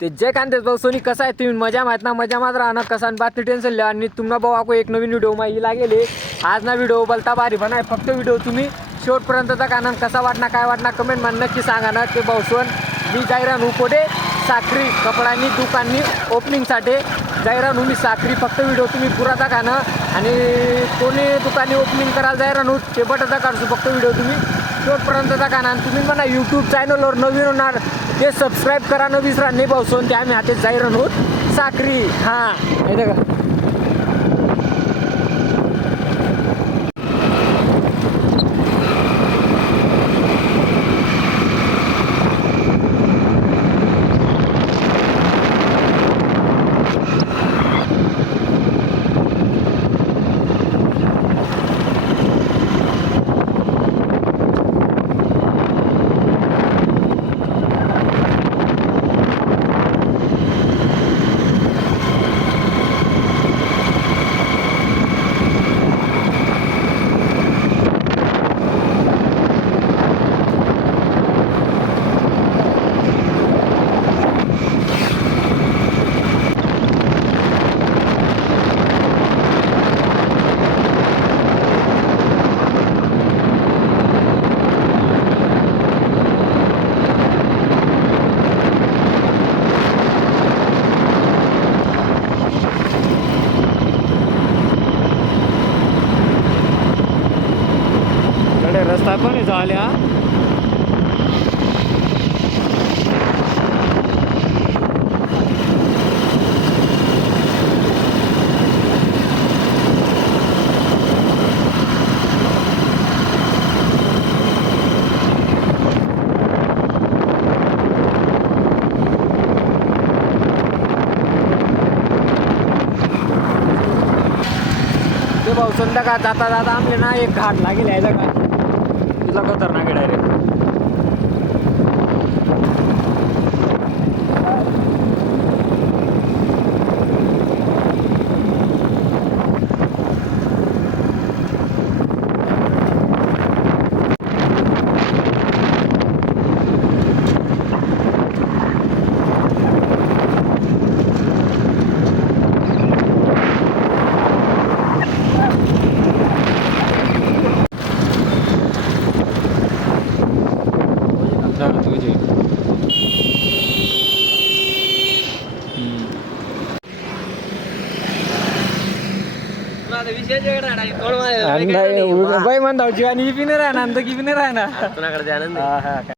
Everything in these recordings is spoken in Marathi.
ते जय कांतेश भाऊ सोनी कसा आहे तुम्ही मजा माहित ना मजा मात राहणार कसा बात टेन्शन लिहा आणि तुम्हाला भाऊ आपको एक नवीन व्हिडिओ माहिती लागेल आज ना व्हिडिओ बोलता भारी बनाय फक्त व्हिडिओ तुम्ही शेवटपर्यंतचा काना कसा वाटणार काय वाटणार कमेंट मध्ये नक्की सांगा ना ते भाऊसवन मी जायरा कोठे साखरी कपड्यांनी दुकाननी ओपनिंगसाठी जायरा मी साखरी फक्त व्हिडिओ तुम्ही पुराचा काना आणि कोणी दुकानी ओपनिंग करायला जायरा ते बटाचा काढतो फक्त व्हिडिओ तुम्ही शेवटपर्यंतचा काना आणि तुम्ही म्हणा यूट्यूब चॅनलवर नवीन होणार ते सबस्क्राईब करा न विसरा नाही भाऊसवन ते आम्ही हातेच जायरा साखरी हां माहिती का रस्ता पण झाल्या ते भाऊ संध्याकाळ जाता जाता आमले ना एक घाट लागेल यायचा काय तुझा खतरनाक डायरेक्ट बाई म्हणता जीवानी बी नाही राहणार तर की बी नाही राहणार तुझ्याकडे आनंद हा काय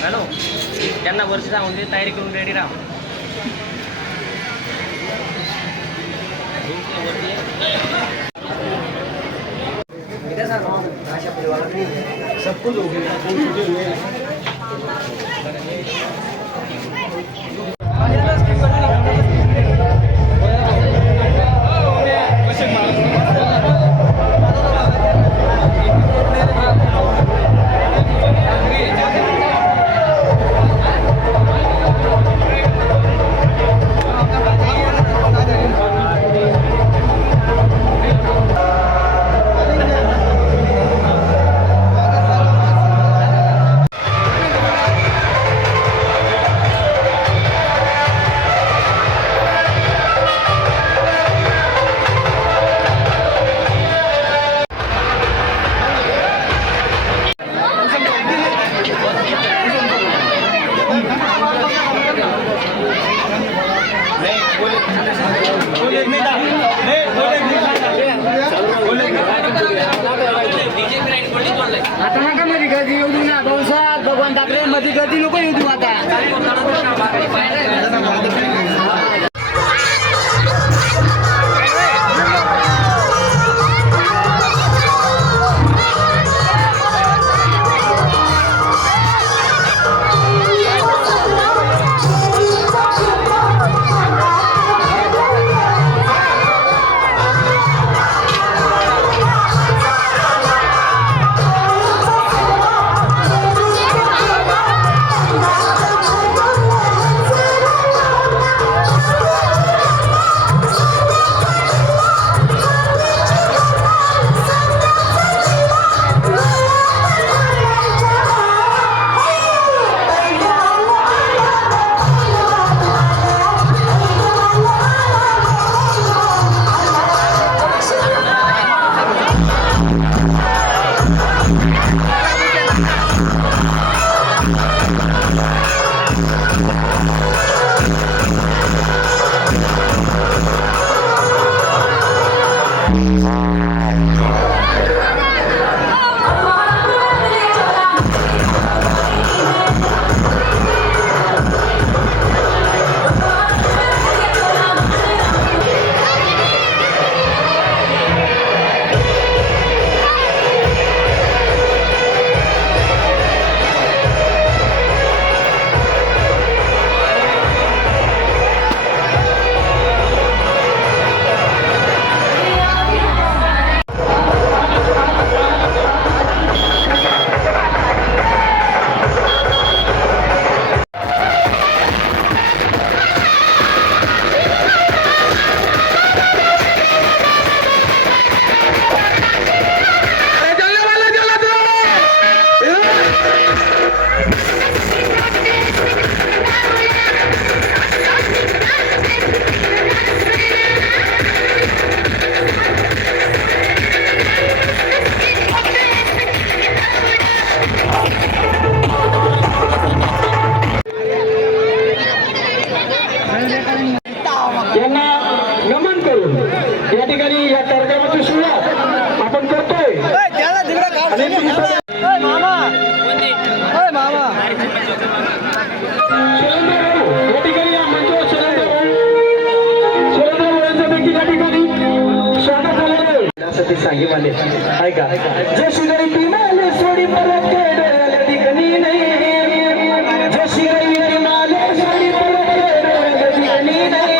हॅलो त्यांना वर्षी सांगून ते तयारी करून रेडी राहा सब कुछ हो गया आता नका मध्ये गर्दी येऊ देऊ ना पावसात भगवान ठाकरे मध्ये गर्दी नको येऊ देऊ आता सती सांगी माले ऐका जशी गई ती माले सोडी परत डोळ्याला दिगणी नाही जशी गई ती माले सोडी परत डोळ्याला दिगणी नाही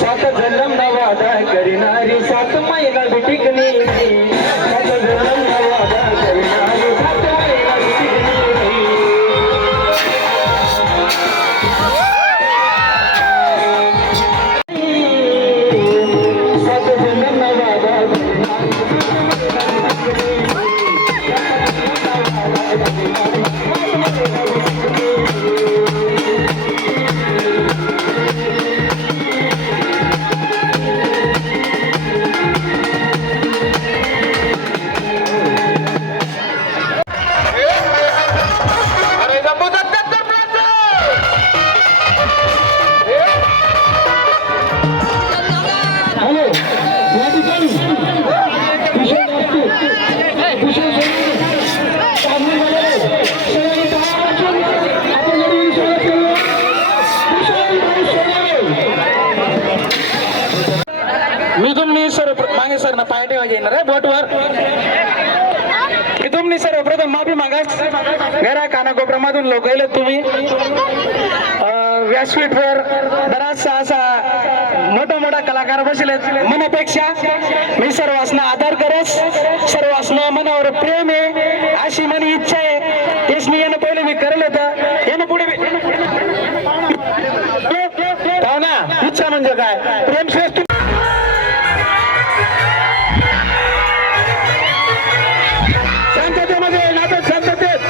सात जन्म ना वादा करिनारी सात महिना बिटिकणी सात जन्म ना वादा करिनारी सात महिना बिटिकणी मी तुम्ही मागे सर ना पाय ठेवा येणार आहे बोटवर मी तुम्ही सर्वप्रथम माफी मागा घरा कानाकोपऱ्यामधून लोक येले तुम्ही व्यासपीठवर बराचसा असा मोठा मोठा कलाकार बसलेत मनापेक्षा मी सर्वांना आदर करस सर्वांना मनावर प्रेम आहे अशी मनी इच्छा आहे तेच मी यानं पहिले मी करल होतं यानं पुढे ना इच्छा म्हणजे काय प्रेम श्रेष्ठ शांततेमध्ये नाटक शांततेत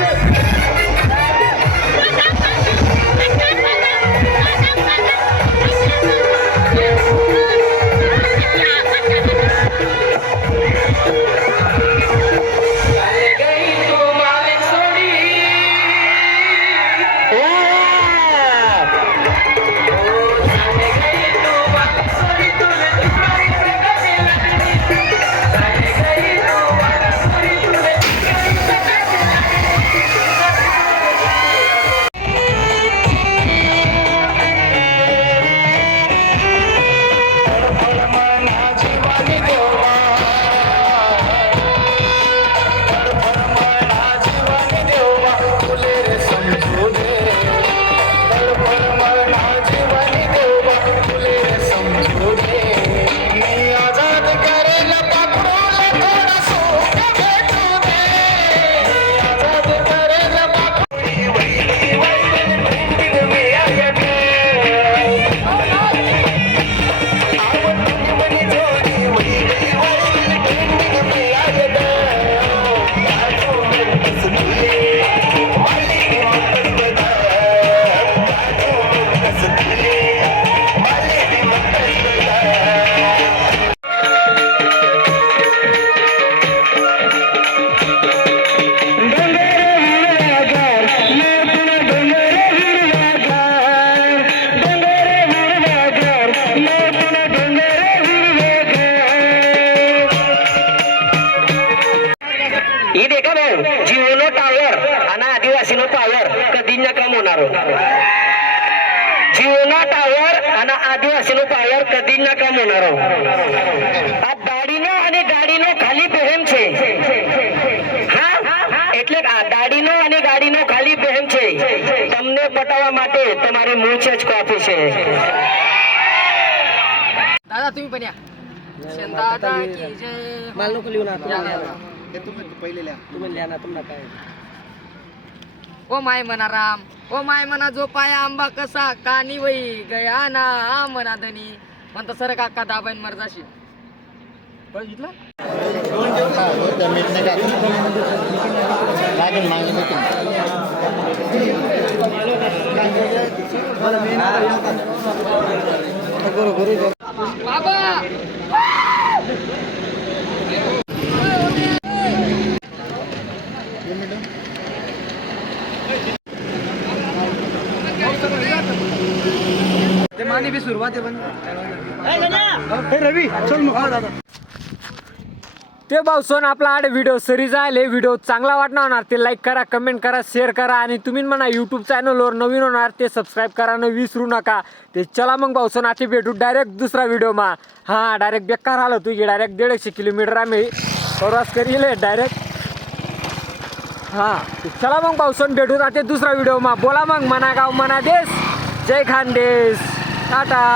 जीवनो टावर आणि आदिवासीनो पावर कधी न कम होणार जीवनो टावर आणि आदिवासीनो पावर कधी न कम होणार દાડીનો અને ગાડીનો ખાલી પહેમ છે હા એટલે દાડીનો અને ગાડીનો ખાલી પહેમ છે તમને પટાવવા માટે તમારી મૂછ જ કાફી છે दादा तुम्ही पण या दादा की जय माल नको लिहून तुम्ही लिहा ना तुम्हाला काय ओ माय मना राम ओ माय मना जो पाया आंबा कसा कानी वई गया ना मना धनी म्हणता सर काका दाबाईन मर्दाशी बघितलं बाबा ते माने भी सुरुवात आहे पण रवी चल मग दादा ते भाऊसन आपला आड व्हिडिओ सरी झाले. व्हिडिओ चांगला वाटणार होणार ते लाईक करा, कमेंट करा, शेअर करा आणि तुम्ही म्हणा यूट्यूब चॅनलवर नवीन होणार ते सबस्क्राईब करा न विसरू नका. ते चला मग भाऊसन आता भेटू डायरेक्ट दुसरा व्हिडिओ मा. हां डायरेक्ट बेकार आलं तुझी डायरेक्ट 150 किलोमीटर आम्ही प्रवास करील डायरेक्ट. हां चला मग भाऊसन भेटू आता दुसरा व्हिडिओ मा. बोला मग मना गाव मना देश, जय खानदेश, टाटा.